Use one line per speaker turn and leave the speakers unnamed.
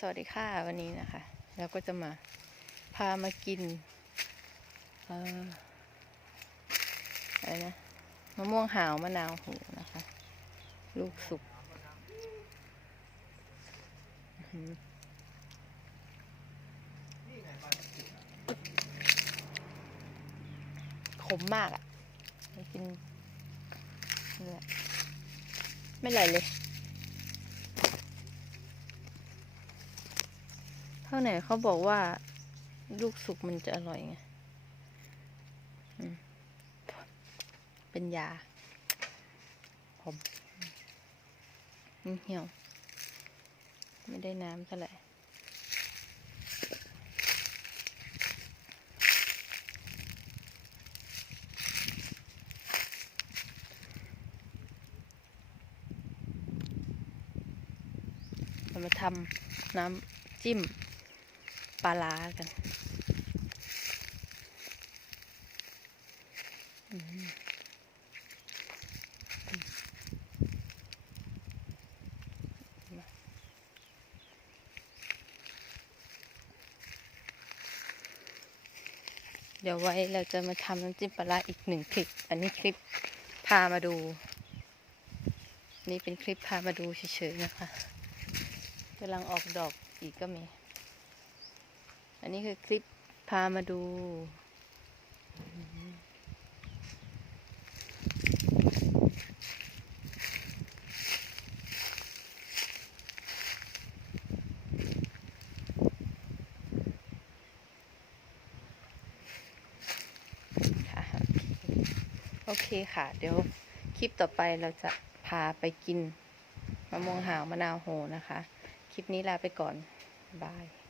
สวัสดีค่ะวันนี้นะคะ เราก็จะมาพามากินเอ่ออะไรนะมะม่วงหาวมะนาวหูนะคะ ลูกสุกขมมากอะ่ะกินนี่แหละไม่ไหลเลย เท่าไหนเขาบอกว่าลูกสุกมันจะอร่อยไงอืมเป็นยาผมอืมเหี่ยว ไม่ได้น้ำเท่าไหร่เรามาทำน้ำจิ้ม ปลาร้ากันเดี๋ยวไว้เราจะมาทำน้ำจิ้มปลาร้าอีกหนึ่งคลิป อันนี้คลิปพามาดู นี่เป็นคลิปพามาดูเฉยๆนะคะกำลังออกดอกอีกก็มี อันนี้คือคลิปพามาดูโอเคค่ะ เดี๋ยวคลิปต่อไปเราจะพาไปกินมะม่วงหาวมะนาวโหนะคะ คลิปนี้ลาไปก่อน บาย